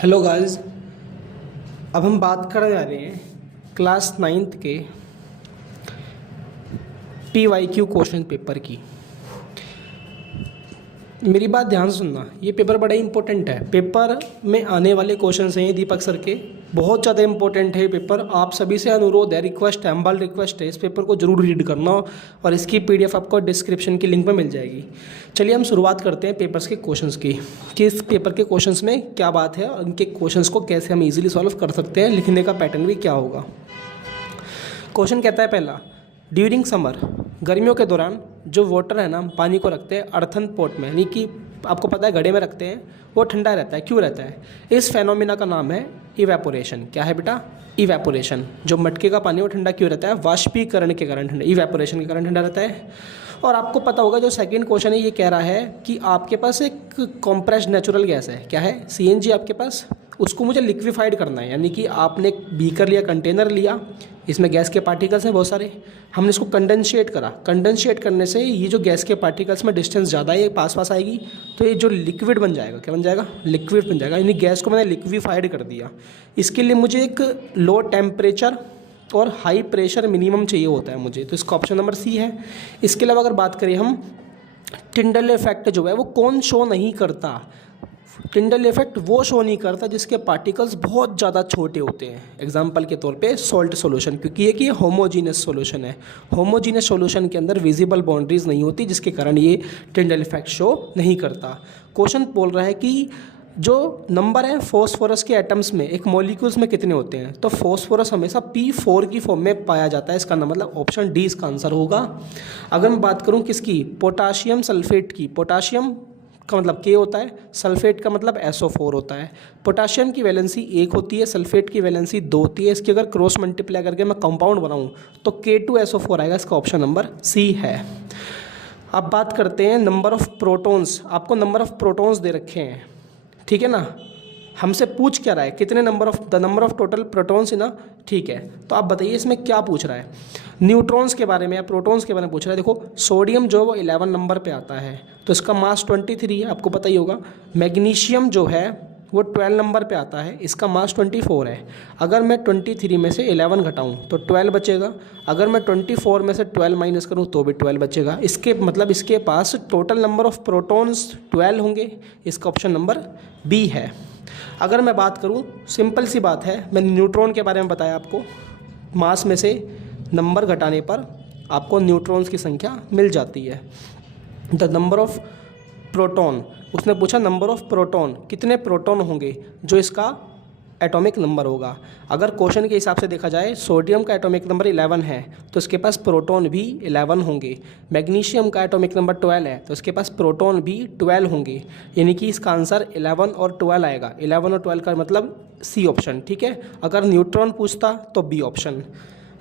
Hello guys. अब हम बात करने जा रहे हैं क्लास 9th के PYQ क्वेश्चन पेपर की। मेरी बात ध्यान से सुनना, ये पेपर बड़ा इंपॉर्टेंट है। पेपर में आने वाले क्वेश्चन हैं दीपक सर के, बहुत ज़्यादा इंपॉर्टेंट है पेपर। आप सभी से अनुरोध है, रिक्वेस्ट है, हम्बल रिक्वेस्ट है, इस पेपर को जरूर रीड करना और इसकी PDF आपको डिस्क्रिप्शन की लिंक में मिल जाएगी। चलिए हम शुरुआत करते हैं पेपर्स के क्वेश्चंस की, कि इस पेपर के क्वेश्चंस में क्या बात है और इनके क्वेश्चंस को कैसे हम इजीली सॉल्व कर सकते हैं, लिखने का पैटर्न भी क्या होगा। क्वेश्चन कहता है पहला, ड्यूरिंग समर, गर्मियों के दौरान जो वाटर है ना, हम पानी को रखते हैं अर्थन पॉट में, यानी कि आपको पता है घड़े में रखते हैं, वो ठंडा रहता है। क्यों रहता है? इस फेनोमिना का नाम है इवेपोरेशन। क्या है बेटा? इवेपोरेशन। जो मटके का पानी वो ठंडा क्यों रहता है? वाष्पीकरण के कारण ठंडा, इवेपोरेशन के कारण ठंडा रहता है। और आपको पता होगा जो सेकंड क्वेश्चन है ये कह रहा है कि आपके पास एक कॉम्प्रेस्ड नेचुरल गैस है। क्या है? CNG आपके पास, उसको मुझे लिक्विफाइड करना है, यानी कि आपने एक बीकर लिया, कंटेनर लिया, इसमें गैस के पार्टिकल्स हैं बहुत सारे, हमने इसको कंडेंशिएट करा। कंडेंशिएट करने से ये जो गैस के पार्टिकल्स में डिस्टेंस ज़्यादा है, ये पास पास आएगी, तो ये जो लिक्विड बन जाएगा, क्या बन जाएगा? लिक्विड बन जाएगा, यानी गैस को मैंने लिक्विफाइड कर दिया। इसके लिए मुझे एक लो टेम्परेचर और हाई प्रेशर मिनिमम चाहिए होता है मुझे, तो इसका ऑप्शन नंबर C है। इसके अलावा अगर बात करें हम, टिंडल इफेक्ट जो है वो कौन शो नहीं करता? टिंडल इफेक्ट वो शो नहीं करता जिसके पार्टिकल्स बहुत ज़्यादा छोटे होते हैं। एग्जाम्पल के तौर पे सॉल्ट सॉल्यूशन, क्योंकि ये कि होमोजीनियस सॉल्यूशन है। होमोजीनियस सॉल्यूशन के अंदर विजिबल बाउंड्रीज नहीं होती, जिसके कारण ये टिंडल इफेक्ट शो नहीं करता। क्वेश्चन बोल रहा है कि जो नंबर है फॉस्फोरस के एटम्स में एक मॉलिक्यूल्स में कितने होते हैं, तो फॉस्फोरस हमेशा P4 की फॉर्म में पाया जाता है। इसका मतलब ऑप्शन D इसका आंसर होगा। अगर मैं बात करूं किसकी, पोटाशियम सल्फेट की, पोटाशियम का मतलब K होता है, सल्फेट का मतलब SO4 होता है। पोटाशियम की वैलेंसी 1 होती है, सल्फेट की वैलेंसी 2 होती है। इसकी अगर क्रॉस मल्टीप्लाई करके मैं कंपाउंड बनाऊं तो K2SO4 आएगा। इसका ऑप्शन नंबर C है। अब बात करते हैं नंबर ऑफ प्रोटॉन्स। आपको नंबर ऑफ प्रोटॉन्स दे रखे हैं, ठीक है ना। हमसे पूछ क्या रहा है, कितने नंबर ऑफ टोटल प्रोटॉन्स है ना, ठीक है। तो आप बताइए इसमें क्या पूछ रहा है? न्यूट्रॉन्स के बारे में या प्रोटॉन्स के बारे में पूछ रहा है। देखो सोडियम जो वो 11 नंबर पे आता है, तो इसका मास 23 है, आपको पता ही होगा। मैग्नीशियम जो है वो 12 नंबर पे आता है, इसका मास 24 है। अगर मैं 23 में से 11 घटाऊं तो 12 बचेगा। अगर मैं 24 में से 12 माइनस करूं तो भी 12 बचेगा। इसके मतलब इसके पास टोटल नंबर ऑफ प्रोटॉन्स 12 होंगे। इसका ऑप्शन नंबर B है। अगर मैं बात करूं, सिंपल सी बात है, मैंने न्यूट्रॉन के बारे में बताया आपको, मास में से नंबर घटाने पर आपको न्यूट्रॉन्स की संख्या मिल जाती है। द नंबर ऑफ प्रोटॉन, उसने पूछा नंबर ऑफ प्रोटॉन, कितने प्रोटॉन होंगे, जो इसका एटॉमिक नंबर होगा। अगर क्वेश्चन के हिसाब से देखा जाए, सोडियम का एटॉमिक नंबर 11 है, तो इसके पास प्रोटॉन भी 11 होंगे। मैग्नीशियम का एटॉमिक नंबर 12 है, तो इसके पास प्रोटॉन भी 12 होंगे। यानी कि इसका आंसर 11 और 12 आएगा। 11 और 12 का मतलब C ऑप्शन, ठीक है। अगर न्यूट्रॉन पूछता तो B ऑप्शन।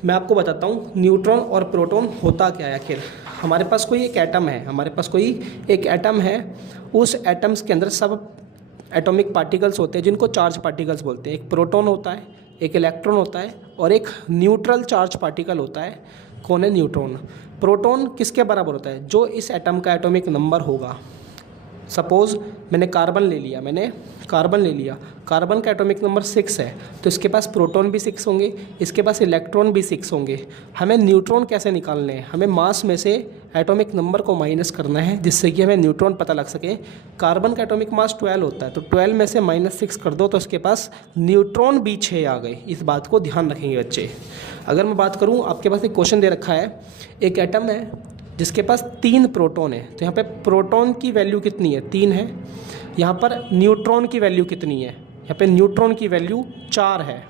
मैं आपको बताता हूँ न्यूट्रॉन और प्रोटॉन होता क्या है आखिर। हमारे पास कोई एक एटम है, हमारे पास कोई एक एटम है, उस एटम्स के अंदर सब एटॉमिक पार्टिकल्स होते हैं जिनको चार्ज पार्टिकल्स बोलते हैं। एक प्रोटॉन होता है, एक इलेक्ट्रॉन होता है और एक न्यूट्रल चार्ज पार्टिकल होता है। कौन है? न्यूट्रॉन। प्रोटॉन किसके बराबर होता है? जो इस एटम का एटॉमिक नंबर होगा। सपोज़ मैंने कार्बन ले लिया, कार्बन का एटॉमिक नंबर 6 है, तो इसके पास प्रोटॉन भी 6 होंगे, इसके पास इलेक्ट्रॉन भी 6 होंगे। हमें न्यूट्रॉन कैसे निकालने हैं? हमें मास में से एटॉमिक नंबर को माइनस करना है, जिससे कि हमें न्यूट्रॉन पता लग सके। कार्बन का एटॉमिक मास 12 होता है, तो 12 में से -6 कर दो तो इसके पास न्यूट्रॉन भी 6 आ गए। इस बात को ध्यान रखेंगे बच्चे। अगर मैं बात करूँ, आपके पास एक क्वेश्चन दे रखा है, एक एटम है जिसके पास 3 प्रोटॉन है, तो यहाँ पे प्रोटॉन की वैल्यू कितनी है? 3 है। यहाँ पर न्यूट्रॉन की वैल्यू कितनी है? यहाँ पे न्यूट्रॉन की वैल्यू 4 है।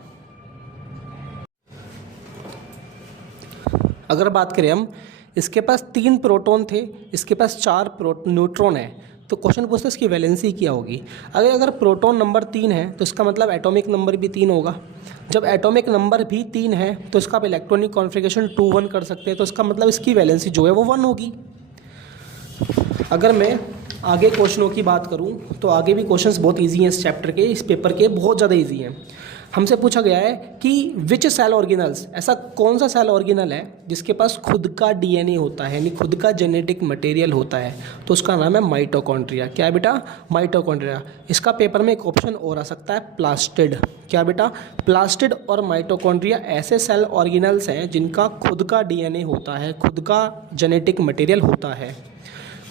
अगर बात करें हम, इसके पास 3 प्रोटॉन थे, इसके पास 4 न्यूट्रॉन है, तो क्वेश्चन पूछता है इसकी वैलेंसी क्या होगी। अगर प्रोटॉन नंबर 3 है तो इसका मतलब एटॉमिक नंबर भी 3 होगा। जब एटॉमिक नंबर भी 3 है तो इसका आप इलेक्ट्रॉनिक कॉन्फ़िगरेशन 2-1 कर सकते हैं, तो इसका मतलब इसकी वैलेंसी जो है वो 1 होगी। अगर मैं आगे क्वेश्चनों की बात करूं तो आगे भी क्वेश्चंस बहुत इजी हैं इस चैप्टर के, इस पेपर के बहुत ज़्यादा इजी हैं। हमसे पूछा गया है कि विच सेल ऑर्गेनल्स, ऐसा कौन सा सेल ऑर्गेनल है जिसके पास खुद का डीएनए होता है, यानी खुद का जेनेटिक मटेरियल होता है, तो उसका नाम है माइटोकॉन्ड्रिया। क्या है बेटा? माइटोकॉन्ड्रिया। इसका पेपर में एक ऑप्शन और आ सकता है प्लास्टिड। क्या बेटा? प्लास्टिड और माइटोकॉन्ड्रिया ऐसे सेल ऑर्गेनल्स हैं जिनका खुद का डीएनए होता है, खुद का जेनेटिक मटेरियल होता है।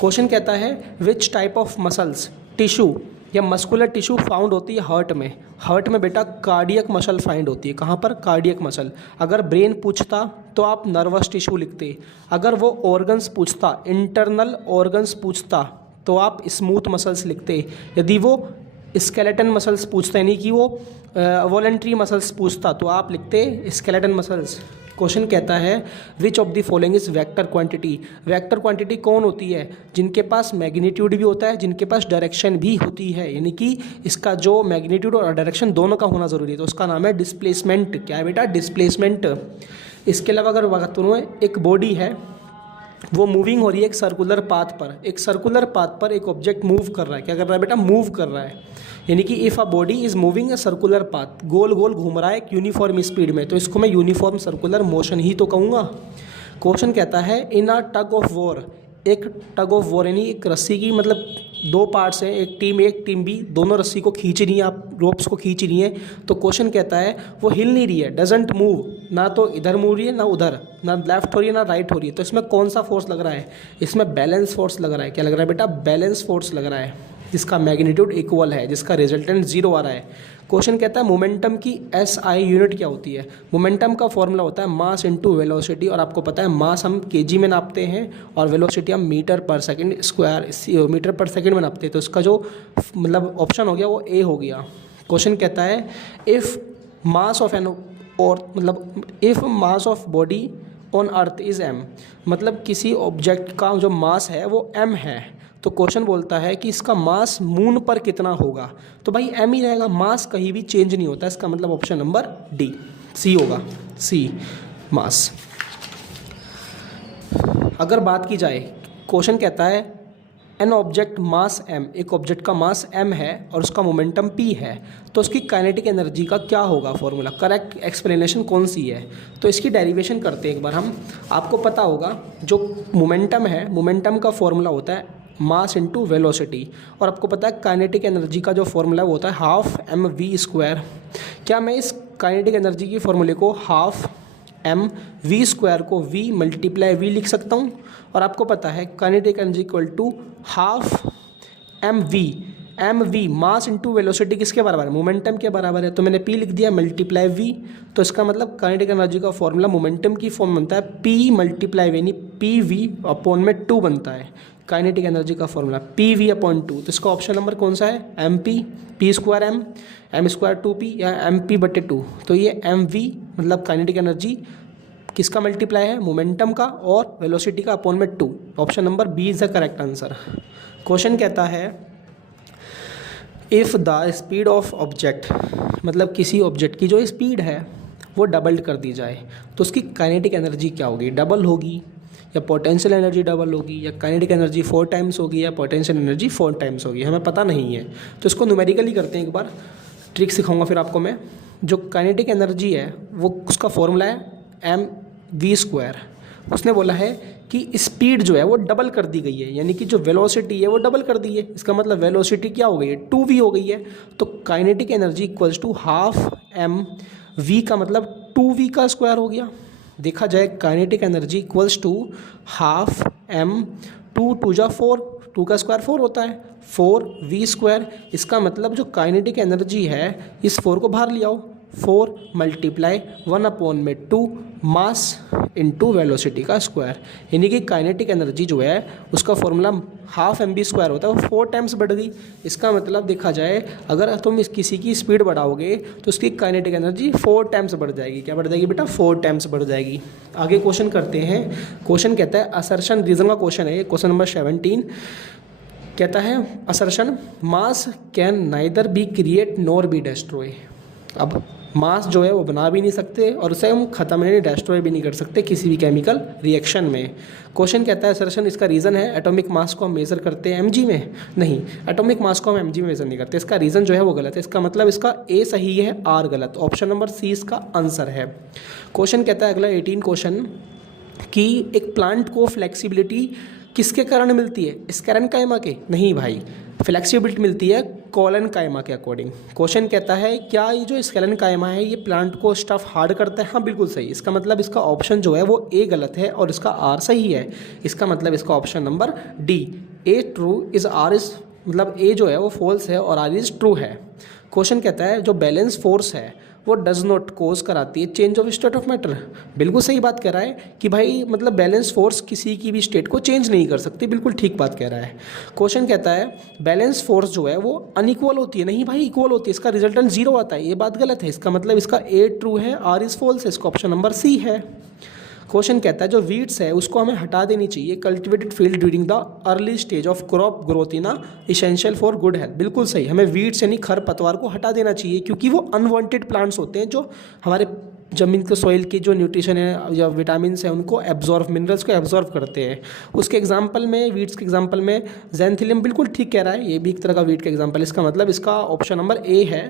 क्वेश्चन कहता है which type of muscles tissue या मस्कुलर टिश्यू फाउंड होती है हार्ट में। हार्ट में बेटा कार्डियक मसल फाइंड होती है। कहाँ पर? Cardiac muscle. अगर ब्रेन पूछता तो आप नर्वस टिश्यू लिखते। अगर वो ऑर्गन्स पूछता, इंटरनल ऑर्गन्स पूछता, तो आप स्मूथ मसल्स लिखते। यदि वो स्केलेटन मसल्स पूछता, यानी कि वो वॉलेंट्री मसल्स पूछता, तो आप लिखते स्केलेटन मसल्स। क्वेश्चन कहता है which of the following is vector quantity. Vector quantity कौन होती है? जिनके पास मैग्नीट्यूड भी होता है, जिनके पास डायरेक्शन भी होती है, यानी कि इसका जो मैग्नीट्यूड और डायरेक्शन दोनों का होना जरूरी है, तो उसका नाम है डिस्प्लेसमेंट। क्या है बेटा? डिस्प्लेसमेंट। इसके अलावा अगर बात करूँ, एक बॉडी है, वो मूविंग हो रही है एक सर्कुलर पाथ पर। एक सर्कुलर पाथ पर एक ऑब्जेक्ट मूव कर रहा है। क्या कर रहा है बेटा? मूव कर रहा है। यानी कि if a body is moving a circular path, गोल गोल घूम रहा है एक यूनिफॉर्म स्पीड में, तो इसको मैं यूनिफॉर्म सर्कुलर मोशन ही तो कहूँगा। क्वेश्चन कहता है इन अ टग ऑफ वॉर, एक टग ऑफ वॉर यानी एक रस्सी की, मतलब दो पार्ट्स हैं, एक टीम एक टीम बी, दोनों रस्सी को खींच रही हैं, आप रोप्स को खींच रही हैं। तो क्वेश्चन कहता है वो हिल नहीं रही है, डजंट मूव, ना तो इधर मूव रही है ना उधर, ना लेफ्ट हो रही है ना राइट हो रही है, तो इसमें कौन सा फोर्स लग रहा है? इसमें बैलेंस फोर्स लग रहा है। क्या लग रहा है बेटा? बैलेंस फोर्स लग रहा है, जिसका मैग्नीट्यूड इक्वल है, जिसका रिजल्टेंट 0 आ रहा है। क्वेश्चन कहता है मोमेंटम की एसआई यूनिट क्या होती है। मोमेंटम का फॉर्मूला होता है मास इनटू वेलोसिटी, और आपको पता है मास हम केजी में नापते हैं और वेलोसिटी हम मीटर पर सेकंड स्क्वायर मीटर पर सेकंड में नापते हैं, तो इसका जो मतलब ऑप्शन हो गया वो ए हो गया। क्वेश्चन कहता है इफ़ मास ऑफ एन और मतलब if mass of body on earth is M, मतलब किसी ऑब्जेक्ट का जो मास है वो एम है, तो क्वेश्चन बोलता है कि इसका मास मून पर कितना होगा। तो भाई एम ही रहेगा, मास कहीं भी चेंज नहीं होता, इसका मतलब ऑप्शन नंबर डी, सी होगा, सी मास। अगर बात की जाए, क्वेश्चन कहता है एन ऑब्जेक्ट मास एम, एक ऑब्जेक्ट का मास एम है और उसका मोमेंटम पी है, तो उसकी काइनेटिक एनर्जी का क्या होगा फॉर्मूला, करेक्ट एक्सप्लेनेशन कौन सी है। तो इसकी डेरिवेशन करते हैं एक बार हम। आपको पता होगा जो मोमेंटम है, मोमेंटम का फॉर्मूला होता है मास इनटू वेलोसिटी, और आपको पता है काइनेटिक एनर्जी का जो फॉर्मूला वो होता है हाफ एम वी स्क्वायर। क्या मैं इस काइनेटिक एनर्जी की फॉर्मूले को हाफ एम वी स्क्वायर को वी मल्टीप्लाई वी लिख सकता हूँ? और आपको पता है kinetic energy equal to half M V mass into velocity किसके बराबर है? मोमेंटम के बराबर है, तो मैंने पी लिख दिया मल्टीप्लाई वी। तो इसका मतलब काइनेटिक एनर्जी का फॉर्मूला मोमेंटम की फॉर्म बनता है पी मल्टीप्लाई वी, यानी पी वी अपॉन में 2 बनता है। काइनेटिक एनर्जी का फॉर्मूला पी वी अपॉन 2, तो इसका ऑप्शन नंबर कौन सा है? M P square M square 2p या एम पी बटे 2। तो ये एम वी मतलब काइनेटिक एनर्जी किसका मल्टीप्लाई है? मोमेंटम का और वेलोसिटी का अपॉन में 2। Option number B is the correct answer. Question कहता है if the speed of object, मतलब किसी ऑब्जेक्ट की जो स्पीड है वो डबल कर दी जाए, तो उसकी काइनेटिक एनर्जी क्या होगी? डबल होगी या पोटेंशियल एनर्जी डबल होगी या काइनेटिक एनर्जी 4 टाइम्स होगी या पोटेंशियल एनर्जी 4 टाइम्स होगी, हमें पता नहीं है। तो इसको न्यूमेरिकली करते हैं एक बार, ट्रिक सिखाऊंगा फिर आपको मैं। जो काइनेटिक एनर्जी है वो उसका फॉर्मूला है एम वी स्क्वायर। उसने बोला है कि स्पीड जो है वो डबल कर दी गई है, यानी कि जो वेलोसिटी है वो डबल कर दी है, इसका मतलब वेलोसिटी क्या हो गई है? 2v हो गई है। तो kinetic energy equals to half M V का मतलब 2v का स्क्वायर हो गया। देखा जाए kinetic energy equals to half M 2 जा 4, 2 का स्क्वायर 4 होता है, 4v स्क्वायर। इसका मतलब जो काइनेटिक एनर्जी है इस 4 को बाहर ले आओ, 4 मल्टीप्लाई 1 अपॉन में 2 मास इंटू वेलोसिटी का स्क्वायर, यानी कि काइनेटिक एनर्जी जो है उसका formula half M B square होता है, वो 4 टाइम्स बढ़ गई। इसका मतलब देखा जाए अगर तुम किसी की स्पीड बढ़ाओगे तो उसकी काइनेटिक एनर्जी 4 टाइम्स बढ़ जाएगी। क्या बढ़ जाएगी बेटा? 4 टाइम्स बढ़ जाएगी। आगे क्वेश्चन करते हैं। क्वेश्चन कहता है असर्शन रीजन का क्वेश्चन है, क्वेश्चन नंबर 17 कहता है assertion mass can neither be create nor be destroy. अब मास जो है वो बना भी नहीं सकते और उसे हम ख़त्म नहीं डिस्ट्रॉय भी नहीं कर सकते किसी भी केमिकल रिएक्शन में। क्वेश्चन कहता है सर इसका रीज़न है एटॉमिक मास को हम मेज़र करते हैं mg में। नहीं, एटॉमिक मास को हम mg में मेज़र नहीं करते, इसका रीज़न जो है वो गलत है। इसका मतलब इसका ए सही है, आर गलत। ऑप्शन नंबर सी इसका आंसर है। क्वेश्चन कहता है अगला 18 क्वेश्चन कि एक प्लांट को फ्लेक्सिबिलिटी किसके कारण मिलती है? स्कैरन कायमा के? नहीं भाई, फ्लेक्सिबिलिटी मिलती है कॉलन कायमा के अकॉर्डिंग। क्वेश्चन कहता है क्या ये जो स्कैलन कायमा है ये प्लांट को स्टफ हार्ड करता है? हाँ बिल्कुल सही। इसका मतलब इसका ऑप्शन जो है वो ए गलत है और इसका आर सही है। इसका मतलब इसका option number D A true is R is, मतलब ए जो है वो फॉल्स है और आर इज ट्रू है। क्वेश्चन कहता है जो बैलेंस फोर्स है वो डज नॉट कोज कराती है change of state of matter. बिल्कुल सही बात कह रहा है कि भाई मतलब बैलेंस फोर्स किसी की भी स्टेट को चेंज नहीं कर सकती, बिल्कुल ठीक बात कह रहा है। क्वेश्चन कहता है बैलेंस फोर्स जो है वो अनइक्वल होती है। नहीं भाई, इक्वल होती है, इसका रिजल्टेंट जीरो आता है, ये बात गलत है। इसका मतलब इसका ए ट्रू है, आर इज फॉल्स है। इसका ऑप्शन नंबर सी है। क्वेश्चन कहता है जो वीड्स है उसको हमें हटा देनी चाहिए cultivated field during the early stage of crop growth in essential for good health. बिल्कुल सही, हमें वीड्स यानी खरपतवार को हटा देना चाहिए क्योंकि वो अनवांटेड प्लांट्स होते हैं जो हमारे ज़मीन के सॉइल की जो न्यूट्रिशन है या विटामिन है उनको एब्जॉर्व, मिनरल्स को एब्जॉर्व करते हैं। उसके एग्जाम्पल में, वीड्स के एग्जाम्पल में ज़ैंथिलियम बिल्कुल ठीक कह रहा है, ये भी एक तरह का वीड का एग्जाम्पल। इसका मतलब इसका ऑप्शन नंबर ए है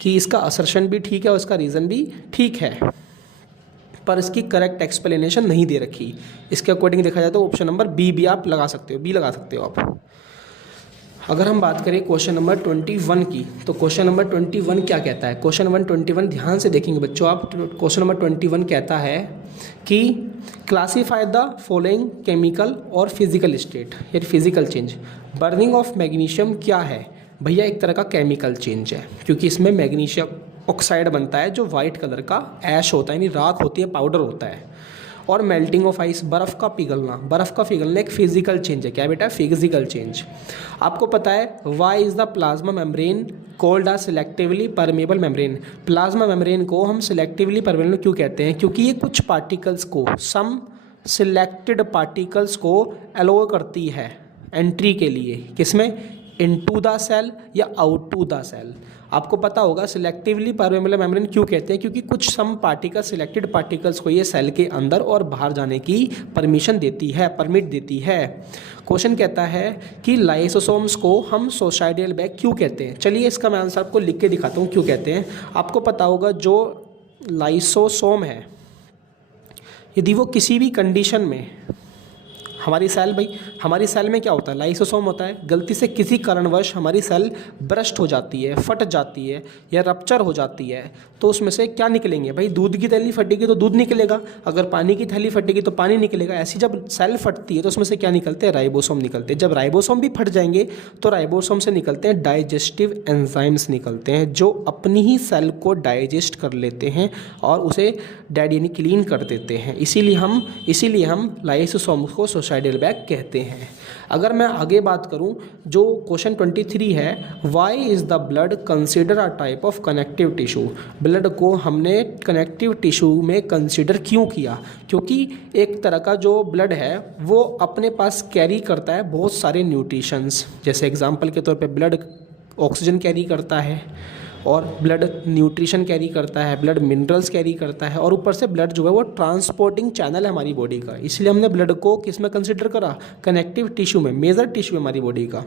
कि इसका असर्शन भी ठीक है और इसका रीज़न भी ठीक है, पर इसकी करेक्ट एक्सप्लेनेशन नहीं दे रखी। इसके अकॉर्डिंग देखा जाए तो ऑप्शन नंबर बी भी आप लगा सकते हो, बी लगा सकते हो आप। अगर हम बात करें क्वेश्चन नंबर 21 की, तो क्वेश्चन नंबर 21 क्या कहता है? क्वेश्चन नंबर 21 ध्यान से देखेंगे बच्चों आप। क्वेश्चन नंबर 21 कहता है कि क्लासीफाई द फॉलोइंग केमिकल और फिजिकल स्टेट या physical change. Burning of magnesium क्या है? भैया एक तरह का केमिकल चेंज है क्योंकि इसमें मैग्नीशियम ऑक्साइड बनता है जो वाइट कलर का ऐश होता है, यानी राख होती है, पाउडर होता है। और मेल्टिंग ऑफ आइस, बर्फ़ का पिघलना, बर्फ़ का पिघलना एक फिजिकल चेंज है। क्या बेटा? Physical change. आपको पता है why is the plasma membrane called a selectively permeable membrane. Plasma membrane को हम सिलेक्टिवली परमेबल क्यों कहते हैं? क्योंकि ये कुछ पार्टिकल्स को, सम सिलेक्टेड पार्टिकल्स को अलाउ करती है एंट्री के लिए, किसमें? इनटू द सेल या आउट टू द सेल। आपको पता होगा सिलेक्टिवली परमेबल मेम्ब्रेन क्यों कहते हैं? क्योंकि कुछ सम पार्टिकल, सिलेक्टेड पार्टिकल्स को ये सेल के अंदर और बाहर जाने की परमिशन देती है, परमिट देती है। क्वेश्चन कहता है कि लाइसोसोम्स को हम सोसाइडियल बैग क्यों कहते हैं? चलिए इसका मैं आंसर आपको लिख के दिखाता हूँ क्यों कहते हैं। आपको पता होगा जो लाइसोसोम है यदि वो किसी भी कंडीशन में, हमारी सेल में क्या होता है? लाइसोसोम होता है। गलती से किसी कारणवश हमारी सेल ब्रस्ट हो जाती है, फट जाती है या रप्चर हो जाती है, तो उसमें से क्या निकलेंगे? भाई दूध की थैली फटेगी तो दूध निकलेगा, अगर पानी की थैली फटेगी तो पानी निकलेगा। ऐसी जब सेल फटती है तो उसमें से क्या निकलते हैं? राइबोसोम निकलते हैं। जब राइबोसोम भी फट जाएंगे तो राइबोसोम से निकलते हैं डाइजेस्टिव एंजाइम्स निकलते हैं जो अपनी ही सेल को डाइजेस्ट कर लेते हैं और उसे यानी क्लीन कर देते हैं। इसीलिए हम लाइसोसोम को सोसाइडियल बैग कहते हैं। अगर मैं आगे बात करूं, जो क्वेश्चन 23 है, why is the blood considered a type of connective tissue. Blood को हमने कनेक्टिव टिश्यू में कंसिडर क्यों किया? क्योंकि एक तरह का जो ब्लड है वो अपने पास कैरी करता है बहुत सारे न्यूट्रिशंस। जैसे एग्जांपल के तौर पे ब्लड ऑक्सीजन कैरी करता है और ब्लड न्यूट्रिशन कैरी करता है, ब्लड मिनरल्स कैरी करता है और ऊपर से ब्लड जो है वो ट्रांसपोर्टिंग चैनल है हमारी बॉडी का। इसलिए हमने ब्लड को किस में कंसिडर करा? कनेक्टिव टिश्यू में, मेजर टिश्यू है हमारी बॉडी का।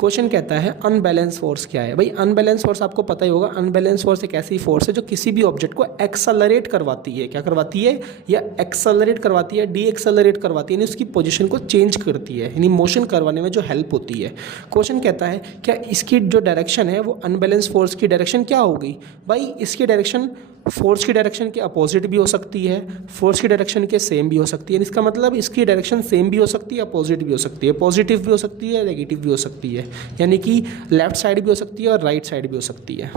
क्वेश्चन कहता है अनबैलेंस फोर्स क्या है? भाई अनबैलेंस फोर्स आपको पता ही होगा। अनबैलेंस फोर्स एक ऐसी फोर्स है जो किसी भी ऑब्जेक्ट को एक्सेलरेट करवाती है। क्या करवाती है? या एक्सेलरेट करवाती है, डी एक्सेलरेट करवाती है, यानी उसकी पोजीशन को चेंज करती है, यानी मोशन करवाने में जो हेल्प होती है। क्वेश्चन कहता है क्या इसकी जो डायरेक्शन है वो अनबैलेंस फोर्स की डायरेक्शन क्या होगी? भाई इसकी डायरेक्शन फोर्स की डायरेक्शन के अपोजिट भी हो सकती है, फोर्स की डायरेक्शन के सेम भी हो सकती है। इसका मतलब इसकी डायरेक्शन सेम भी हो सकती है, अपोजिट भी हो सकती है, पॉजिटिव भी हो सकती है, नेगेटिव भी हो सकती है, यानी कि लेफ्ट साइड भी हो सकती है और राइट साइड भी हो सकती है।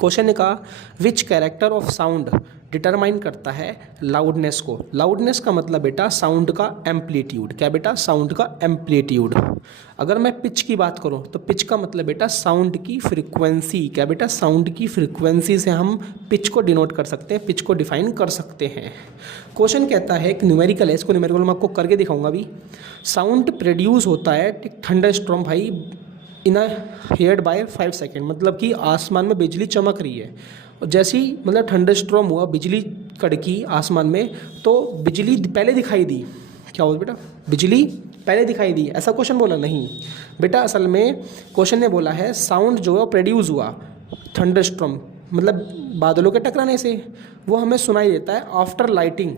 क्वेश्चन ने कहा विच कैरेक्टर ऑफ साउंड डिटरमाइन करता है लाउडनेस को। लाउडनेस का मतलब बेटा साउंड का एम्पलीट्यूड। क्या बेटा? साउंड का एम्पलीट्यूड। अगर मैं पिच की बात करूं तो पिच का मतलब बेटा साउंड की फ्रीक्वेंसी। क्या बेटा? साउंड की फ्रीक्वेंसी से हम पिच को डिनोट कर सकते हैं, पिच को डिफाइन कर सकते हैं। क्वेश्चन कहता है एक न्यूमेरिकल है, इसको न्यूमेरिकल मैं आपको करके दिखाऊंगा अभी। साउंड प्रोड्यूस होता है थंडर स्टॉर्म भाई इन अ हेड बाय 5 सेकेंड, मतलब कि आसमान में बिजली चमक रही है, जैसे ही मतलब थंडरस्टॉर्म हुआ, बिजली कड़की आसमान में, तो बिजली पहले दिखाई दी। क्या हुआ बेटा? बिजली पहले दिखाई दी, ऐसा क्वेश्चन बोला नहीं बेटा। असल में क्वेश्चन ने बोला है साउंड जो है प्रोड्यूस हुआ थंडरस्टॉर्म मतलब बादलों के टकराने से, वो हमें सुनाई देता है आफ्टर लाइटिंग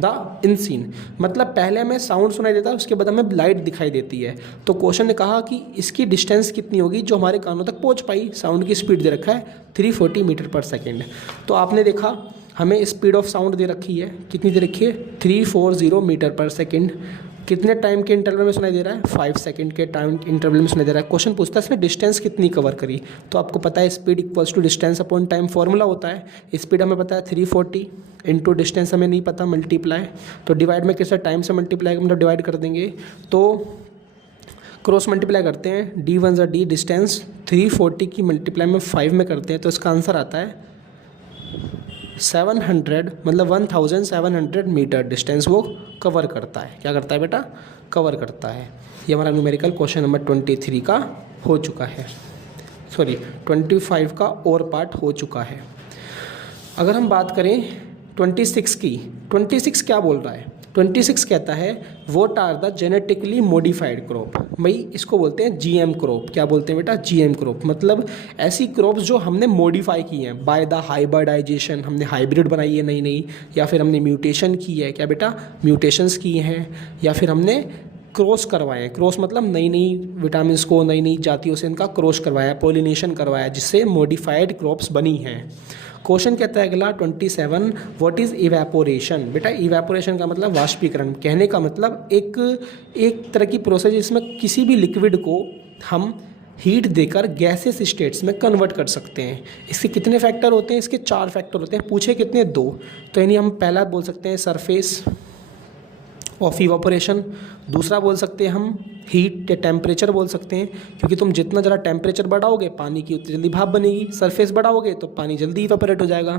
द इनसीन, मतलब पहले हमें साउंड सुनाई देता है, उसके बाद हमें लाइट दिखाई देती है। तो क्वेश्चन ने कहा कि इसकी डिस्टेंस कितनी होगी जो हमारे कानों तक पहुंच पाई। साउंड की स्पीड दे रखा है 340 मीटर पर सेकेंड। तो आपने देखा हमें स्पीड ऑफ साउंड दे रखी है, कितनी दे रखी है? 340 मीटर पर सेकेंड। कितने टाइम के इंटरवल में सुनाई दे रहा है? 5 सेकंड के टाइम इंटरवल में सुनाई दे रहा है। क्वेश्चन पूछता है इसने डिस्टेंस कितनी कवर करी, तो आपको पता है speed equals to distance upon time formula होता है। स्पीड हमें पता है 340 इंटू डिस्टेंस हमें नहीं पता, मल्टीप्लाई, तो डिवाइड में किससे टाइम से मल्टीप्लाई मतलब डिवाइड कर देंगे, तो क्रॉस मल्टीप्लाई करते हैं, डी वन ज़ा डी डिस्टेंस 340 की मल्टीप्लाई में 5 में करते हैं, तो इसका आंसर आता है 700 मतलब 1700 मीटर डिस्टेंस वो कवर करता है। क्या करता है बेटा? कवर करता है। ये हमारा न्यूमेरिकल क्वेश्चन नंबर 23 का हो चुका है, सॉरी 25 का और पार्ट हो चुका है। अगर हम बात करें 26 की, 26 क्या बोल रहा है? 26 कहता है what are the genetically modified crop. भाई इसको बोलते हैं जीएम क्रॉप। क्या बोलते हैं बेटा? जीएम क्रॉप, मतलब ऐसी क्रॉप्स जो हमने मॉडिफाई की हैं बाय द हाइब्रिडाइजेशन, हमने हाइब्रिड बनाई है नई नई, या फिर हमने म्यूटेशन की है। क्या बेटा? म्यूटेशंस किए हैं, या फिर हमने क्रॉस करवाए हैं। क्रॉस मतलब नई नई विटामिन्स को नई नई जातियों से इनका क्रॉस करवाया, पॉलिनेशन करवाया, जिससे मॉडिफाइड क्रॉप्स बनी हैं। क्वेश्चन कहता है अगला 27 व्हाट इज़ इवेपोरेशन। बेटा इवेपोरेशन का मतलब वाष्पीकरण, कहने का मतलब एक तरह की प्रोसेस जिसमें किसी भी लिक्विड को हम हीट देकर गैसेस स्टेट्स में कन्वर्ट कर सकते हैं। इसके कितने फैक्टर होते हैं? इसके 4 फैक्टर होते हैं। पूछे कितने? 2। तो यानी हम पहला बोल सकते हैं सरफेस ऑफ इवापोरेशन, दूसरा बोल सकते हैं हम हीट या टेम्परेचर बोल सकते हैं, क्योंकि तुम जितना ज़रा टेम्परेचर बढ़ाओगे पानी की उतनी जल्दी भाप बनेगी, सरफेस बढ़ाओगे तो पानी जल्दी इवापोरेट हो जाएगा।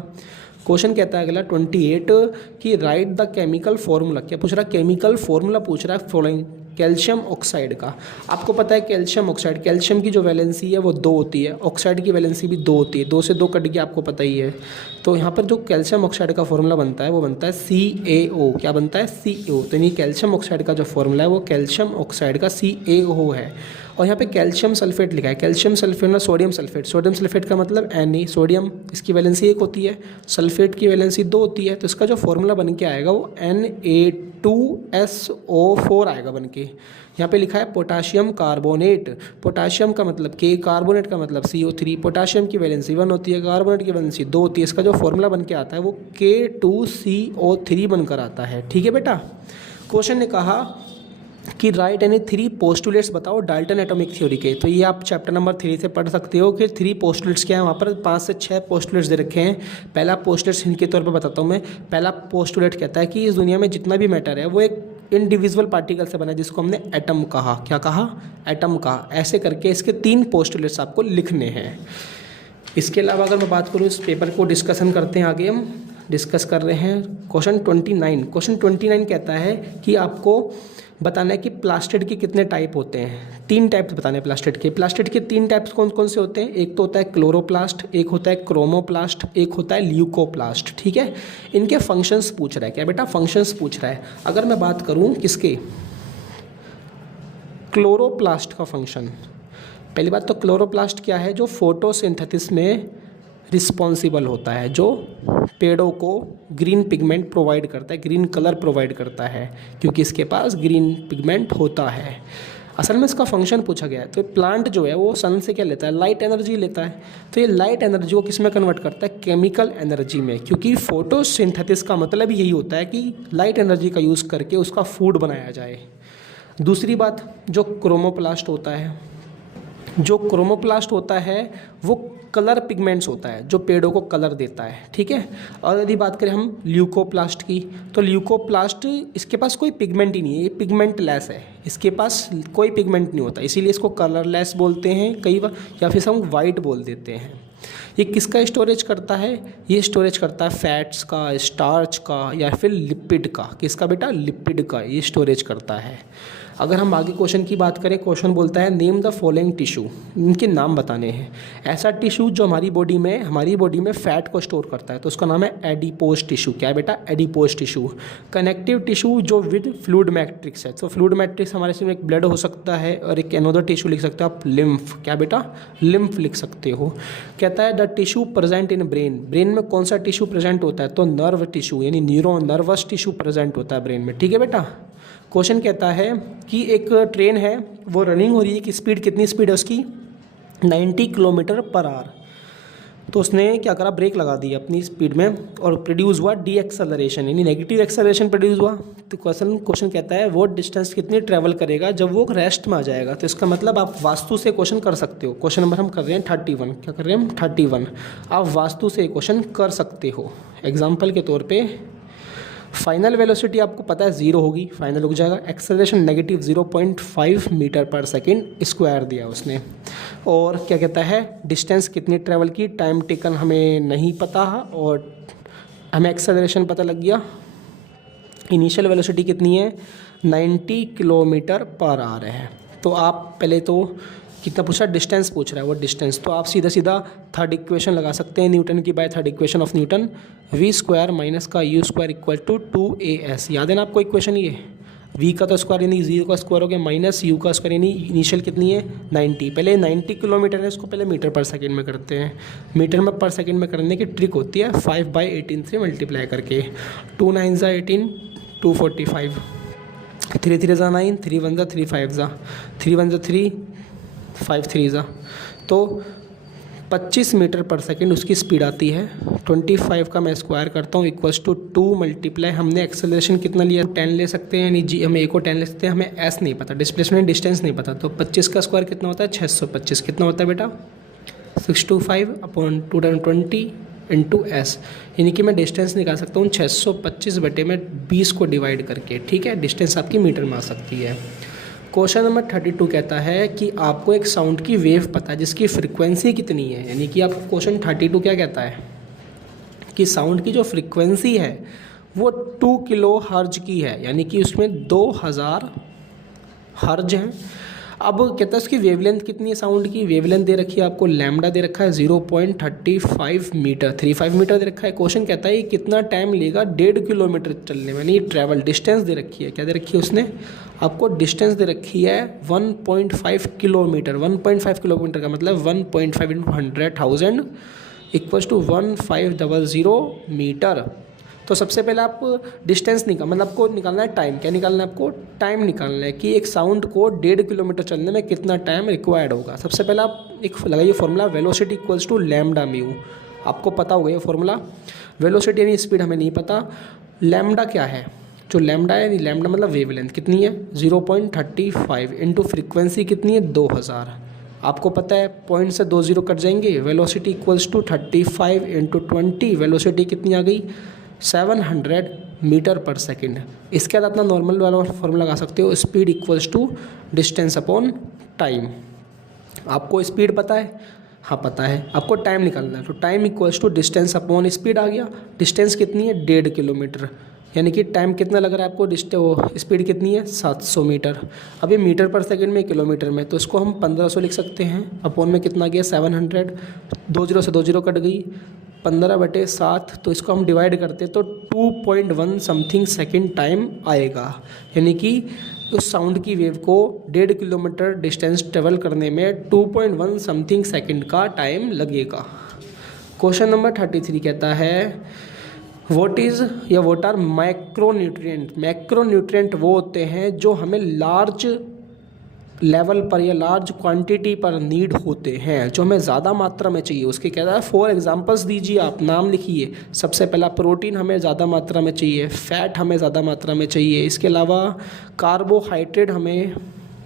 क्वेश्चन कहता है अगला 28 कि राइट द केमिकल फॉर्मूला। क्या पूछ रहा है? केमिकल फॉर्मूला पूछ रहा है फॉलोइंग कैल्शियम ऑक्साइड का। आपको पता है कैल्शियम ऑक्साइड, कैल्शियम की जो वैलेंसी है वो 2 होती है, ऑक्साइड की वैलेंसी भी 2 होती है, 2 से 2 कट गया, आपको पता ही है। तो यहाँ पर जो कैल्शियम ऑक्साइड का फॉर्मूला बनता है वो बनता है CaO। क्या बनता है? CaO। तो यानी कैल्शियम ऑक्साइड का जो फॉर्मूला है वो कैल्शियम ऑक्साइड का CaO है। और यहाँ पे कैल्शियम सल्फेट लिखा है, कैल्शियम सल्फेट ना सोडियम सल्फेट, सोडियम सल्फेट का मतलब Na, सोडियम इसकी वैलेंसी 1 होती है, सल्फेट की वैलेंसी 2 होती है, तो इसका जो फॉर्मूला बन के आएगा वो Na2SO4 आएगा बन के। यहाँ पे लिखा है पोटाशियम कार्बोनेट, पोटाशियम का मतलब K, कार्बोनेट का मतलब CO3, पोटाशियम की वैलेंसी 1 होती है, कार्बोनेट की वैलेंसी 2 होती है, इसका जो फॉर्मूला बन के आता है वो K2CO3 बनकर आता है। ठीक है बेटा। क्वेश्चन ने कहा कि राइट एनी 3 पोस्टुलेट्स बताओ डाल्टन एटॉमिक थ्योरी के। तो ये आप चैप्टर नंबर 3 से पढ़ सकते हो कि 3 पोस्टुलेट्स क्या है। वहाँ पर 5 से 6 पोस्टुलेट्स दे रखे हैं। पहला पोस्टुलेट्स इनके तौर पे बताता हूँ मैं। पहला पोस्टुलेट कहता है कि इस दुनिया में जितना भी मैटर है वो एक इंडिविजुअल पार्टिकल से बना है, जिसको हमने एटम कहा। क्या कहा? एटम कहा। ऐसे करके इसके 3 पोस्टुलेट्स आपको लिखने हैं। इसके अलावा अगर मैं बात करूँ इस पेपर को डिस्कशन करते हैं, आगे हम डिस्कस कर रहे हैं क्वेश्चन 29। क्वेश्चन 29 कहता है कि आपको बताना है कि प्लास्टिड के कितने टाइप होते हैं। 3 टाइप्स बताने हैं प्लास्टिड के। प्लास्टिड के 3 टाइप्स कौन कौन से होते हैं? एक तो होता है क्लोरोप्लास्ट, एक होता है क्रोमोप्लास्ट, एक होता है ल्यूकोप्लास्ट। ठीक है। इनके फंक्शंस पूछ रहा है। क्या बेटा? फंक्शंस पूछ रहा है। अगर मैं बात करूं किसके, क्लोरोप्लास्ट का फंक्शन, पहली बात तो क्लोरोप्लास्ट क्या है? जो फोटोसिंथेसिस में रिस्पॉन्सिबल होता है, जो पेड़ों को ग्रीन पिगमेंट प्रोवाइड करता है, ग्रीन कलर प्रोवाइड करता है, क्योंकि इसके पास ग्रीन पिगमेंट होता है। असल में इसका फंक्शन पूछा गया है। तो प्लांट जो है वो सन से क्या लेता है? लाइट एनर्जी लेता है। तो ये लाइट एनर्जी को किस में कन्वर्ट करता है? केमिकल एनर्जी में, क्योंकि फोटोसिंथेसिस का मतलब यही होता है कि लाइट एनर्जी का यूज़ करके उसका फूड बनाया जाए। दूसरी बात, जो क्रोमोप्लास्ट होता है, जो क्रोमोप्लास्ट होता है वो कलर पिगमेंट्स होता है, जो पेड़ों को कलर देता है। ठीक है। और यदि बात करें हम ल्यूकोप्लास्ट की, तो ल्यूकोप्लास्ट इसके पास कोई पिगमेंट ही नहीं है, ये पिगमेंट लेस है, इसके पास कोई पिगमेंट नहीं होता, इसीलिए इसको कलरलेस बोलते हैं कई बार, या फिर हम वाइट बोल देते हैं। ये किसका स्टोरेज करता है? ये स्टोरेज करता है फैट्स का, स्टार्च का, या फिर लिपिड का। किसका बेटा? लिपिड का ये स्टोरेज करता है। अगर हम आगे क्वेश्चन की बात करें, क्वेश्चन बोलता है नेम द फॉलोइंग टिश्यू, इनके नाम बताने हैं। ऐसा टिश्यू जो हमारी बॉडी में फैट को स्टोर करता है, तो उसका नाम है एडिपोज टिश्यू। क्या है बेटा? Adipose tissue. कनेक्टिव टिश्यू जो विद फ्लूइड मैट्रिक्स है, तो फ्लूइड मैट्रिक्स हमारे इसमें एक ब्लड हो सकता है और एक अनदर टिश्यू लिख सकते हो आप लिम्फ। क्या बेटा? लिम्फ लिख सकते हो। कहता है the tissue present in brain, brain में कौन सा टिश्यू प्रेजेंट होता है? तो नर्व टिश्यू यानी न्यूरॉन, नर्वस टिश्यू प्रेजेंट होता है ब्रेन में। ठीक है बेटा। क्वेश्चन कहता है कि एक ट्रेन है, वो रनिंग हो रही है कि स्पीड, कितनी स्पीड है उसकी? 90 किलोमीटर पर आवर। तो उसने क्या करा? ब्रेक लगा दी अपनी स्पीड में और प्रोड्यूस हुआ डी एक्सेलरेशन यानी नेगेटिव एक्सेलरेशन प्रोड्यूस हुआ। तो क्वेश्चन कहता है वो डिस्टेंस कितनी ट्रैवल करेगा जब वो रेस्ट में आ जाएगा। तो इसका मतलब आप वास्तु से क्वेश्चन कर सकते हो। क्वेश्चन नंबर हम कर रहे हैं 31। क्या कर रहे हैं हम? 31। आप वास्तु से क्वेश्चन कर सकते हो। एग्जाम्पल के तौर पे फाइनल वेलोसिटी आपको पता है 0 होगी, फाइनल हो जाएगा। एक्सेलरेशन नेगेटिव 0.5 मीटर पर सेकेंड स्क्वायर दिया उसने। और क्या कहता है? डिस्टेंस कितनी ट्रैवल की, टाइम टेकन हमें नहीं पता और हमें एक्सेलरेशन पता लग गया। इनिशियल वेलोसिटी कितनी है? 90 किलोमीटर पर आवर है। तो आप पहले तो कितना पूछा? डिस्टेंस पूछ रहा है वो डिस्टेंस। तो आप सीधा सीधा थर्ड इक्वेशन लगा सकते हैं न्यूटन की, by third equation of Newton, v square minus का u square equal to 2as। याद है ना आपको इक्वेशन ये? v का तो स्क्वायर यानी 0 का स्क्वायर हो गया माइनस u का स्क्वायर यानी इनिशियल कितनी है? 90। पहले 90 किलोमीटर है, इसको पहले मीटर पर सेकेंड में करते हैं। मीटर में पर सेकेंड में करने की ट्रिक होती है 5/18 से मल्टीप्लाई करके। 2 9 ज़ा 18, 245, 3 3 ज़ा 9, 3 1 ज़ा 3 5 ज़ा 3 1 ज़ा 3, 5 3 ज़ा। तो 25 मीटर पर सेकेंड उसकी स्पीड आती है। 25 का मैं स्क्वायर करता हूँ इक्वल्स टू 2 मल्टीप्लाई, हमने एक्सेलरेशन कितना लिया? 10 ले सकते हैं यानी जी, हमें एक और 10 ले सकते हैं, हमें एस नहीं पता, डिस्प्लेसमेंट डिस्टेंस नहीं पता। तो 25 का स्क्वायर कितना होता है? 625। कितना होता है बेटा? 625/220 इंटू एस, यानी कि मैं डिस्टेंस निकाल सकता हूँ 625 बटे में 20 को डिवाइड करके। ठीक है, डिस्टेंस आपकी मीटर में आ सकती है। क्वेश्चन नंबर 32 कहता है कि आपको एक साउंड की वेव पता है जिसकी फ्रीक्वेंसी कितनी है। यानी कि आप क्वेश्चन 32 क्या कहता है कि साउंड की जो फ्रीक्वेंसी है वो 2 किलो हर्ज की है, यानी कि उसमें 2000 हर्ज हैं। अब कहता है उसकी वेवलेंथ कितनी है साउंड की? वेवलेंथ दे रखी है आपको, लैम्डा दे रखा है 0.35 मीटर, 35 मीटर दे रखा है। क्वेश्चन कहता है कितना टाइम लेगा 1.5 किलोमीटर चलने में, यानी ट्रैवल डिस्टेंस दे रखी है। क्या दे रखी है उसने? आपको डिस्टेंस दे रखी है 1.5 किलोमीटर। 1.5 किलोमीटर का मतलब 1.5 × 100,000 इक्वल्स टू 1500 मीटर। तो सबसे पहले आप डिस्टेंस मतलब आपको निकालना है टाइम। क्या निकालना है आपको? टाइम निकालना है कि एक साउंड को 1.5 किलोमीटर चलने में कितना टाइम रिक्वायर्ड होगा। सबसे पहले आप एक लगाइए formula, velocity equals to lambda mu. आपको पता होगा ये फॉर्मूला। वेलोसिटी यानी स्पीड हमें नहीं पता, लैम्डा क्या है? जो लैम्डा है, लैम्डा मतलब वेवलेंथ कितनी है? 0.35 इंटू फ्रीक्वेंसी कितनी है? 2000। आपको पता है पॉइंट से 2 0 कट जाएंगे। Velocity equals to 35 into 20, velocity कितनी आ गई? 700 मीटर पर सेकेंड। इसके बाद अपना नॉर्मल वाला फॉर्मूला लगा सकते हो, speed equals to distance upon time. आपको स्पीड पता है? हाँ पता है। आपको टाइम निकालना है, तो time equals to distance upon speed आ गया। डिस्टेंस कितनी है? 1.5 किलोमीटर, यानी कि टाइम कितना लग रहा है आपको? स्पीड कितनी है? 700 मीटर। अब ये मीटर पर सेकंड में, किलोमीटर में, तो इसको हम 1500 लिख सकते हैं। अपॉन में कितना गया? 700। 2 0 से 2 0 कट गई, 15/7। तो इसको हम डिवाइड करते तो 2.1 समथिंग सेकेंड टाइम आएगा। यानी कि उस साउंड की वेव को 1.5 किलोमीटर डिस्टेंस ट्रेवल करने में 2.1 समथिंग सेकेंड का टाइम लगेगा। क्वेश्चन नंबर 33 कहता है व्हाट आर मैक्रोन्यूट्रिएंट। मैक्रोन्यूट्रिएंट वो होते हैं जो हमें लार्ज लेवल पर या लार्ज क्वांटिटी पर नीड होते हैं, जो हमें ज़्यादा मात्रा में चाहिए। उसके कहता है 4 एग्जांपल्स दीजिए, आप नाम लिखिए। सबसे पहला प्रोटीन हमें ज़्यादा मात्रा में चाहिए, फैट हमें ज़्यादा मात्रा में चाहिए, इसके अलावा कार्बोहाइड्रेट हमें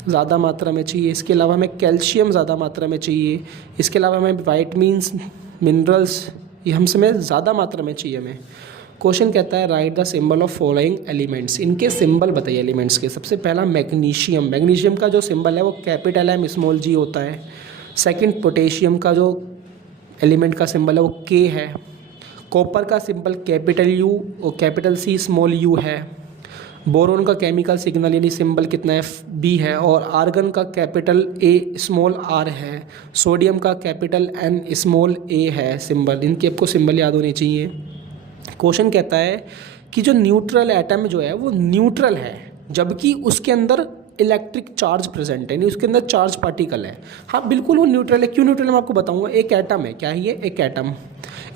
ज़्यादा मात्रा में चाहिए, इसके अलावा हमें कैल्शियम ज़्यादा मात्रा में चाहिए, इसके अलावा हमें विटामिन्स, मिनरल्स, ये हमसे ज़्यादा मात्रा में चाहिए हमें। क्वेश्चन कहता है right the symbol of following elements. इनके सिंबल बताइए एलिमेंट्स के। सबसे पहला मैग्नीशियम, मैग्नीशियम का जो सिंबल है वो कैपिटल M स्मॉल g होता है। सेकंड पोटेशियम का जो एलिमेंट का सिंबल है वो K है। कॉपर का सिंबल कैपिटल U और कैपिटल C स्मॉल u है। बोरोन का केमिकल सिग्नल यानी सिंबल कितना है, बी है, और आर्गन का कैपिटल ए स्मॉल आर है, सोडियम का कैपिटल एन स्मॉल ए है सिंबल। इनके आपको सिंबल याद होने चाहिए। क्वेश्चन कहता है कि जो न्यूट्रल एटम जो है वो न्यूट्रल है जबकि उसके अंदर इलेक्ट्रिक चार्ज प्रेजेंट है, नहीं उसके अंदर चार्ज पार्टिकल है। हाँ बिल्कुल वो न्यूट्रल है। क्यों न्यूट्रल है मैं आपको बताऊंगा। एक एटम है, क्या है ये, एक एटम,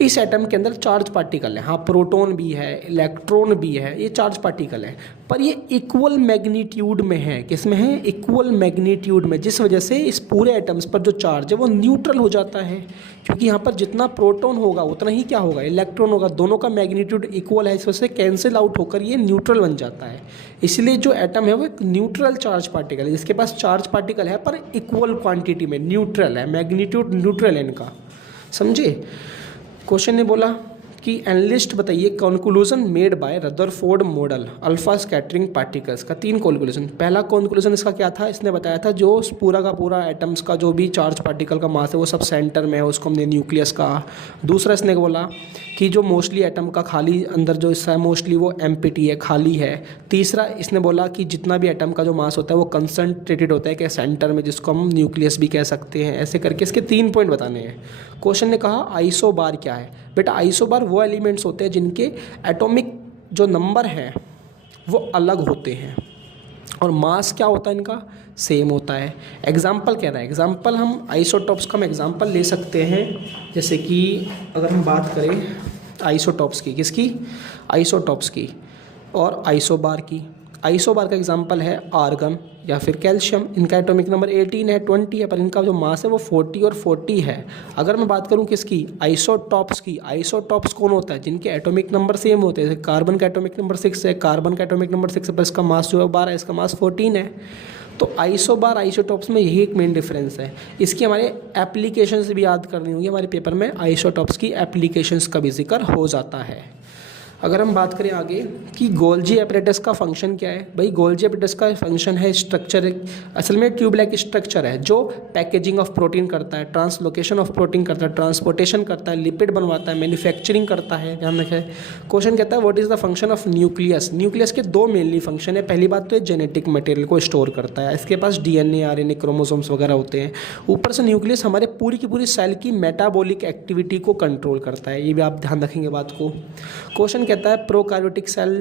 इस एटम के अंदर चार्ज पार्टिकल है, हाँ प्रोटॉन भी है, इलेक्ट्रॉन भी है, ये चार्ज पार्टिकल है, पर ये इक्वल मैग्नीट्यूड में है। किस में है, इक्वल मैग्नीट्यूड में, जिस वजह से इस पूरे एटम्स पर जो चार्ज है वो न्यूट्रल हो जाता है, क्योंकि यहाँ पर जितना प्रोटॉन होगा उतना ही क्या होगा, इलेक्ट्रॉन होगा, दोनों का मैग्नीट्यूड इक्वल है, इस वजह से कैंसिल आउट होकर ये न्यूट्रल बन जाता है। इसलिए जो एटम है वो एक न्यूट्रल चार्ज पार्टिकल है, जिसके पास चार्ज पार्टिकल है पर इक्वल क्वांटिटी में, न्यूट्रल है, मैग्नीट्यूड न्यूट्रल है इनका, समझे। क्वेश्चन ने बोला कि एनालिस्ट बताइए conclusion made by Rutherford model alpha scattering particles का। 3 कंक्लूजन। पहला कंक्लूजन इसका क्या था, इसने बताया था जो पूरा का पूरा एटम्स का जो भी चार्ज पार्टिकल का मास है वो सब सेंटर में है, उसको हमने न्यूक्लियस कहा। दूसरा इसने बोला कि जो मोस्टली एटम का खाली अंदर जो हिस्सा है मोस्टली वो एम्प्टी है, खाली है। तीसरा इसने बोला कि जितना भी एटम का जो मास होता है वो कंसंट्रेटेड होता है कि सेंटर में, जिसको हम न्यूक्लियस भी कह सकते हैं। ऐसे करके इसके 3 पॉइंट बताने हैं। क्वेश्चन ने कहा आइसोबार क्या है। बेटा आइसोबार वो एलिमेंट्स होते हैं जिनके एटॉमिक जो नंबर हैं वो अलग होते हैं और मास क्या होता है इनका, सेम होता है। एग्जाम्पल कह रहा है, एग्जाम्पल हम आइसोटॉप्स का हम एग्जाम्पल ले सकते हैं, जैसे कि अगर हम बात करें आइसोटॉप्स की, किसकी, आइसोटॉप्स की और आइसोबार की। आइसोबार का एग्जाम्पल है आर्गन या फिर कैल्शियम। इनका एटॉमिक नंबर 18 है, 20 है, पर इनका जो मास है वो 40 और 40 है। अगर मैं बात करूं किसकी, आइसोटॉप्स की, आइसोटॉप्स कौन होता है, जिनके एटॉमिक नंबर सेम होते हैं। कार्बन का एटॉमिक नंबर 6 है, कार्बन का एटॉमिक नंबर 6 है, पर इसका मास जो है 12 है, इसका मास 14 है। तो आइसोबार आइसोटॉप्स में यही एक मेन डिफरेंस है। इसकी हमारे एप्लीकेशंस भी याद करनी होगी, हमारे पेपर में आइसोटॉप्स की एप्लीकेशंस का भी जिक्र हो जाता है। अगर हम बात करें आगे कि गोल्जी एपरेटस का फंक्शन क्या है, भाई गोल्जी एपरेटस का फंक्शन है स्ट्रक्चर, असल में ट्यूब लाइक स्ट्रक्चर है जो पैकेजिंग ऑफ प्रोटीन करता है, ट्रांसलोकेशन ऑफ प्रोटीन करता है, ट्रांसपोर्टेशन करता है, लिपिड बनवाता है, मैन्युफैक्चरिंग करता है। ध्यान रखें, क्वेश्चन कहता है what is the function of nucleus. Nucleus के 2 मेनली फंक्शन है। पहली बात तो ये जेनेटिक मटेरियल को स्टोर करता है, इसके पास डीएनए आरएनए क्रोमोसोम्स वगैरह होते हैं। ऊपर से न्यूक्लियस हमारे पूरी की पूरी सेल की मेटाबॉलिक एक्टिविटी को कंट्रोल करता है, ये भी आप ध्यान रखेंगे बात को। क्वेश्चन कहता है प्रोकैरियोटिक सेल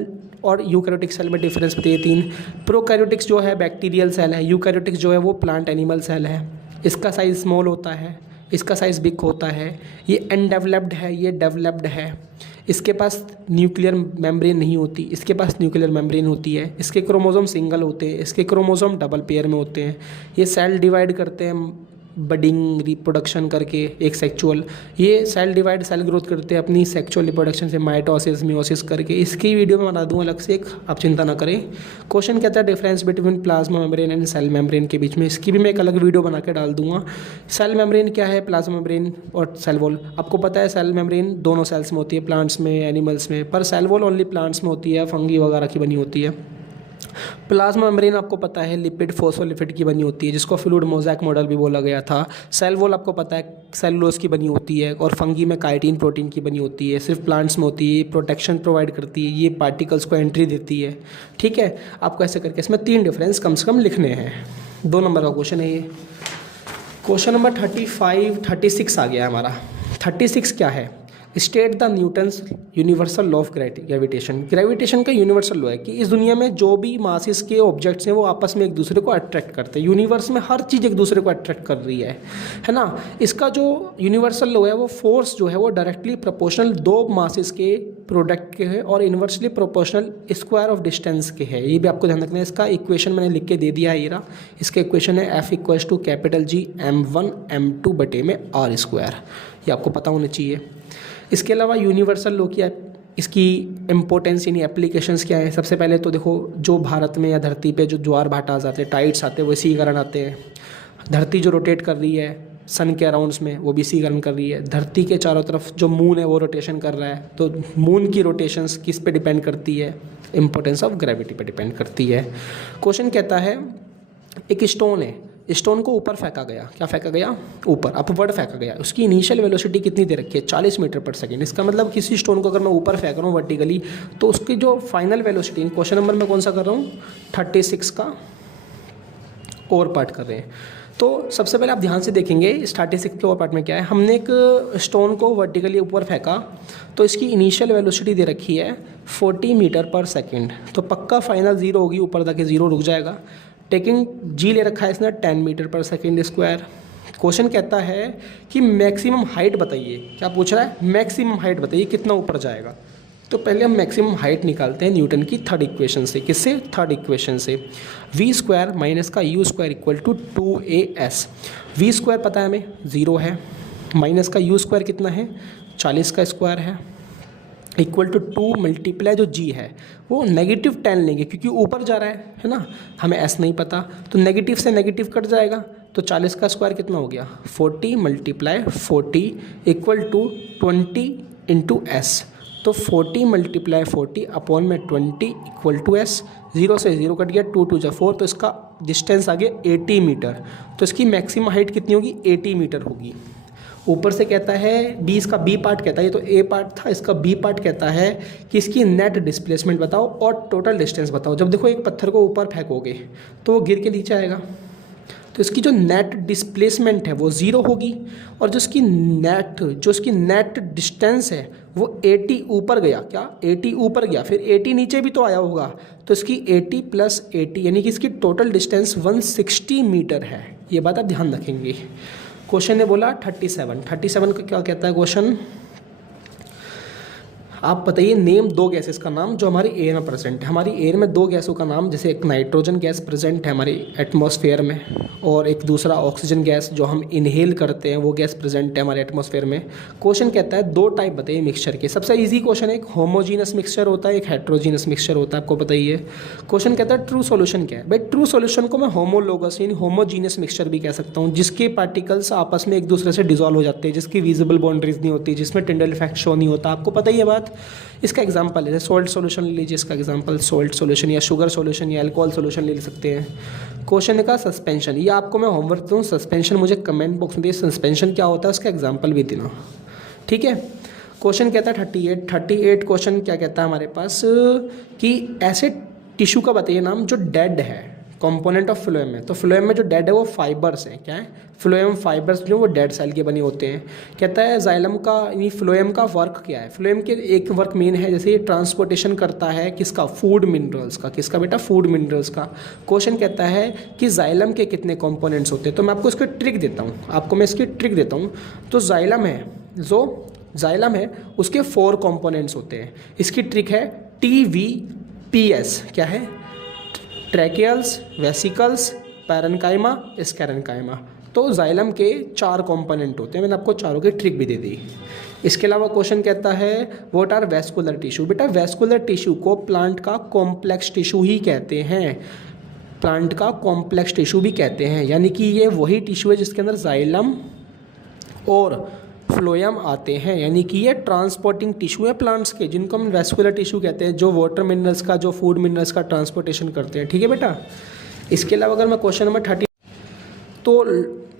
और यूकैरियोटिक सेल में डिफरेंस बताइए 3। प्रोकैरियोटिक्स जो है बैक्टीरियल सेल है, यूकैरियोटिक्स जो है वो प्लांट एनिमल सेल है। इसका साइज स्मॉल होता है, इसका साइज बिग होता है। ये अनडेवलप्ड है, ये डेवलप्ड है। इसके पास न्यूक्लियर मेम्ब्रेन नहीं होती, इसके पास न्यूक्लियर मेम्ब्रेन होती है। इसके क्रोमोसोम सिंगल होते हैं, इसके क्रोमोसोम डबल पेयर में होते हैं। ये सेल डिवाइड करते हैं बडिंग रिप्रोडक्शन करके, एक सेक्चुअल, ये सेल डिवाइड सेल ग्रोथ करते हैं अपनी सेक्चुअल रिप्रोडक्शन से, माइटोसिस मियोसिस करके। इसकी वीडियो में बना दूँ अलग से एक, आप चिंता ना करें। क्वेश्चन कहता है difference between plasma membrane and cell membrane के बीच में, इसकी भी मैं एक अलग वीडियो बना के डाल दूंगा। सेल मेम्ब्रेन क्या है, प्लाज्मा मेम्ब्रेन और सेल वॉल। आपको पता है सेल मेम्ब्रेन दोनों सेल्स में होती है, प्लांट्स में, एनिमल्स में, पर सेल वॉल ओनली प्लांट्स में होती है, फंगी वगैरह की बनी होती है। प्लाज्मा मेम्ब्रेन आपको पता है लिपिड फोस्फोलिपिड की बनी होती है, जिसको फ्लूइड मोज़ेक मॉडल भी बोला गया था। सेल वॉल आपको पता है सेलुलोज की बनी होती है और फंगी में काइटिन प्रोटीन की बनी होती है, सिर्फ प्लांट्स में होती है, प्रोटेक्शन प्रोवाइड करती है, ये पार्टिकल्स को एंट्री देती है। ठीक है, आपको ऐसे करके इसमें 3 डिफरेंस कम से कम लिखने हैं। 2 नंबर का क्वेश्चन है ये। क्वेश्चन नंबर 36 आ गया है हमारा। 36 क्या है, state the Newton's universal law of gravitation. Gravitation का यूनिवर्सल लॉ है कि इस दुनिया में जो भी मासेस के ऑब्जेक्ट्स हैं वो आपस में एक दूसरे को अट्रैक्ट करते हैं। यूनिवर्स में हर चीज़ एक दूसरे को अट्रैक्ट कर रही है ना। इसका जो यूनिवर्सल लॉ है वो फोर्स जो है वो डायरेक्टली प्रोपोर्शनल 2 मासेस के प्रोडक्ट के है और inversely proportional square of distance के है। ये भी आपको ध्यान रखना है। इसका इक्वेशन मैंने लिख के दे दिया है, ये रहा। इसका इक्वेशन है F=G m1 m2 बटे में r²। ये आपको पता होना चाहिए। इसके अलावा यूनिवर्सल लॉ की इसकी इम्पोर्टेंस यानी एप्लीकेशंस क्या है। सबसे पहले तो देखो, जो भारत में या धरती पे जो ज्वार भाटा आ जाते हैं, टाइड्स आते हैं, वो इसी कारण आते हैं। धरती जो रोटेट कर रही है सन के अराउंड्स में, वो भी इसी कारण कर रही है। धरती के चारों तरफ जो मून है वो रोटेशन कर रहा है, तो मून की रोटेशंस किस पे डिपेंड करती है, इम्पोर्टेंस ऑफ ग्रेविटी पे डिपेंड करती है। क्वेश्चन कहता है एक स्टोन है स्टोन को ऊपर फेंका गया, क्या फेंका गया, ऊपर, अपवर्ड फेंका गया। उसकी इनिशियल वेलोसिटी कितनी दे रखी है, 40 मीटर पर सेकेंड। इसका मतलब किसी स्टोन को अगर मैं ऊपर फेंक रहा हूँ वर्टिकली, तो उसकी जो फाइनल वेलोसिटी, क्वेश्चन नंबर मैं कौन सा कर रहा हूँ, 36 का और पार्ट कर रहे हैं। तो सबसे पहले आप ध्यान से देखेंगे 36 के और पार्ट में क्या है। हमने एक स्टोन को वर्टिकली ऊपर फेंका, तो इसकी इनिशियल वेलोसिटी दे रखी है 40 मीटर पर सेकेंड, तो पक्का फाइनल जीरो होगी, ऊपर जाके जीरो रुक जाएगा। टेकिंग जी ले रखा है इसने 10 मीटर पर सेकेंड स्क्वायर। क्वेश्चन कहता है कि मैक्सिमम हाइट बताइए, क्या पूछ रहा है, मैक्सिमम हाइट बताइए कितना ऊपर जाएगा। तो पहले हम मैक्सिमम हाइट निकालते हैं न्यूटन की थर्ड इक्वेशन से। किससे, थर्ड इक्वेशन से। वी स्क्वायर माइनस का U square equal to 2as। V square पता है हमें 0 है, माइनस का यू स्क्वायर कितना है 40 का स्क्वायर है, इक्वल टू 2 मल्टीप्लाई जो जी है वो -10 लेंगे क्योंकि ऊपर जा रहा है ना, हमें एस नहीं पता, तो नेगेटिव से नेगेटिव कट जाएगा, तो 40 का स्क्वायर कितना हो गया 40 multiply 40 equal to 20 into S. तो 40 मल्टीप्लाई 40 अपॉन में 20 इक्वल टू एस। 0 से 0 कट गया, 2 2 जा 4, तो इसका डिस्टेंस आ गया 80 मीटर। तो इसकी मैक्सिमम हाइट कितनी होगी, 80 मीटर होगी। ऊपर से कहता है बी, इसका बी पार्ट कहता है, ये तो ए पार्ट था, इसका बी पार्ट कहता है कि इसकी नेट डिस्प्लेसमेंट बताओ और टोटल डिस्टेंस बताओ। जब देखो एक पत्थर को ऊपर फेंकोगे तो वो गिर के नीचे आएगा, तो इसकी जो नेट डिस्प्लेसमेंट है वो 0 होगी, और जो इसकी नेट डिस्टेंस है वो 80 ऊपर गया, क्या 80 ऊपर गया, फिर 80 नीचे भी तो आया होगा, तो इसकी 80 + 80 यानी कि इसकी टोटल डिस्टेंस 160 मीटर है। ये बात आप ध्यान रखेंगे। क्वेश्चन ने बोला 37 का क्या कहता है क्वेश्चन, आप बताइए नेम 2 गैसेस का नाम जो हमारी एयर में प्रेजेंट है। हमारी एयर में 2 गैसों का नाम, जैसे एक नाइट्रोजन गैस प्रेजेंट है हमारी एटमॉस्फेयर में, और एक दूसरा ऑक्सीजन गैस जो हम इनहेल करते हैं वो गैस प्रेजेंट है हमारे एटमॉस्फेयर में। क्वेश्चन कहता है 2 टाइप बताइए मिक्सचर के। सबसे ईजी क्वेश्चन है, एक होमोजीनस मिक्सचर होता है, एक हेट्रोजीनस मिक्सचर होता है, आपको बताइए। क्वेश्चन कहता है ट्रू सॉल्यूशन क्या है। भाई ट्रू सॉल्यूशन को मैं होमोलोगस यानी होमोजीनस मिक्सचर भी कह सकता हूँ, जिसके पार्टिकल्स आपस में एक दूसरे से डिजॉल्व हो जाते हैं, जिसकी विजिबल बाउंड्रीज नहीं होती, जिसमें टिंडल इफेक्ट शो नहीं होता, आपको पता ही है बात। इसका एग्जांपल है सॉल्ट सॉल्यूशन ले लीजिए, इसका एग्जांपल सॉल्ट सॉल्यूशन या शुगर सॉल्यूशन या अल्कोहल सॉल्यूशन ले सकते हैं। क्वेश्चन का सस्पेंशन, ये आपको मैं होमवर्क दूँ, सस्पेंशन मुझे कमेंट बॉक्स में दिए, सस्पेंशन क्या होता है उसका एग्जांपल भी देना, ठीक है। क्वेश्चन कहता है 38 क्वेश्चन क्या कहता है हमारे पास कि ऐसे टिश्यू का बताइए नाम जो डेड है, कंपोनेंट ऑफ फ्लोएम में। तो फ्लोएम में जो डेड है वो फाइबर्स हैं, क्या है, फ्लोएम फाइबर्स जो वो डेड सेल के बने होते हैं। कहता है जाइलम का यानी फ्लोएम का वर्क क्या है। फ्लोएम के एक वर्क मेन है, जैसे ये ट्रांसपोर्टेशन करता है किसका, फूड मिनरल्स का। किसका बेटा, फूड मिनरल्स का। क्वेश्चन कहता है कि जाइलम के कितने कंपोनेंट्स होते हैं, तो मैं आपको इसकी ट्रिक देता हूँ, तो जाइलम है उसके 4 कंपोनेंट्स होते हैं। इसकी ट्रिक है TVPS, क्या है, ट्रैकियल्स, वेसिकल्स, पैरेन्काइमा, स्कैरेन्काइमा। तो जाइलम के 4 कंपोनेंट होते हैं, मैंने आपको चारों की ट्रिक भी दे दी। इसके अलावा क्वेश्चन कहता है व्हाट आर वेस्कुलर टिश्यू। बेटा वेस्कुलर टिश्यू को प्लांट का कॉम्प्लेक्स टिश्यू ही कहते हैं, प्लांट का कॉम्प्लेक्स टिश्यू भी कहते हैं, यानी कि ये वही टिश्यू है जिसके अंदर जाइलम और फ्लोएम आते हैं, यानी कि ये ट्रांसपोर्टिंग टिश्यू है प्लांट्स के, जिनको हम वेस्कुलर टिश्यू कहते हैं, जो वाटर मिनरल्स का, जो फूड मिनरल्स का ट्रांसपोर्टेशन करते हैं, ठीक है बेटा। इसके अलावा अगर मैं क्वेश्चन नंबर 30, तो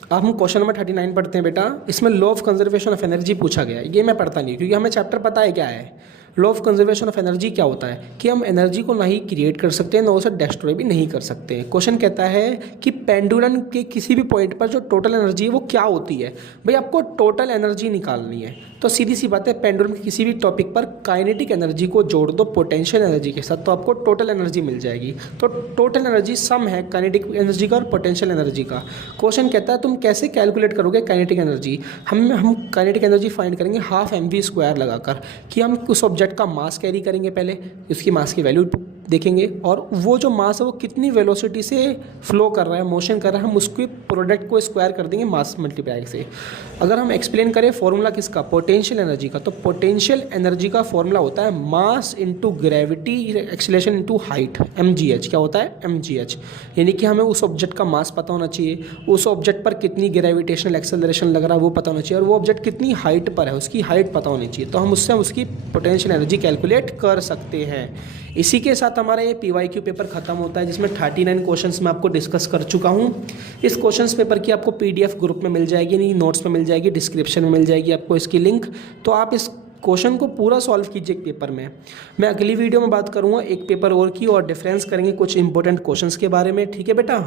अब हम क्वेश्चन नंबर 39 पढ़ते हैं बेटा। इसमें law of conservation of energy पूछा गया है, ये मैं पढ़ता नहीं क्योंकि हमें चैप्टर पता है क्या है। Law of conservation of energy क्या होता है कि हम एनर्जी को ना ही क्रिएट कर सकते हैं, ना उसे डिस्ट्रॉय भी नहीं कर सकते हैं। क्वेश्चन कहता है कि पेंडुलम के किसी भी पॉइंट पर जो टोटल एनर्जी है वो क्या होती है। भाई आपको टोटल एनर्जी निकालनी है, तो सीधी सी बात है पेंडुलम के किसी भी टॉपिक पर काइनेटिक एनर्जी को जोड़ दो पोटेंशियल एनर्जी के साथ, तो आपको टोटल एनर्जी मिल जाएगी। तो टोटल एनर्जी सम है काइनेटिक एनर्जी का और पोटेंशियल एनर्जी का। क्वेश्चन कहता है तुम कैसे कैलकुलेट करोगे काइनेटिक एनर्जी। हम काइनेटिक एनर्जी फाइंड करेंगे 12 mv² लगाकर, कि हम उस ऑब्जेक्ट का मास कैरी करेंगे, पहले उसकी मास की वैल्यू देखेंगे, और वो जो मास है वो कितनी वेलोसिटी से फ्लो कर रहा है, मोशन कर रहा है, हम उसके प्रोडक्ट को स्क्वायर कर देंगे मास मल्टीप्लाई से। अगर हम एक्सप्लेन करें फॉर्मूला किसका, पोटेंशियल एनर्जी का, तो पोटेंशियल एनर्जी का फॉर्मूला होता है mass into gravity acceleration into height, mgh। क्या होता है, mgh। यानी कि हमें उस ऑब्जेक्ट का मास पता होना चाहिए, उस ऑब्जेक्ट पर कितनी ग्रेविटेशनल एक्सेलरेशन लग रहा है वो पता होना चाहिए, और वो ऑब्जेक्ट कितनी हाइट पर है उसकी हाइट पता होनी चाहिए, तो हम उससे उसकी पोटेंशियल एनर्जी कैलकुलेट कर सकते हैं। इसी के साथ साथ हमारा ये PYQ पेपर खत्म होता है, जिसमें 39 क्वेश्चंस मैं आपको डिस्कस कर चुका हूँ। इस क्वेश्चंस पेपर की आपको PDF ग्रुप में मिल जाएगी, नहीं नोट्स में मिल जाएगी, डिस्क्रिप्शन में मिल जाएगी आपको इसकी लिंक। तो आप इस क्वेश्चन को पूरा सॉल्व कीजिए एक पेपर में। मैं अगली वीडियो में बात करूँगा एक पेपर और की, और डिफरेंस करेंगे कुछ इंपॉर्टेंट क्वेश्चंस के बारे में। ठीक है बेटा।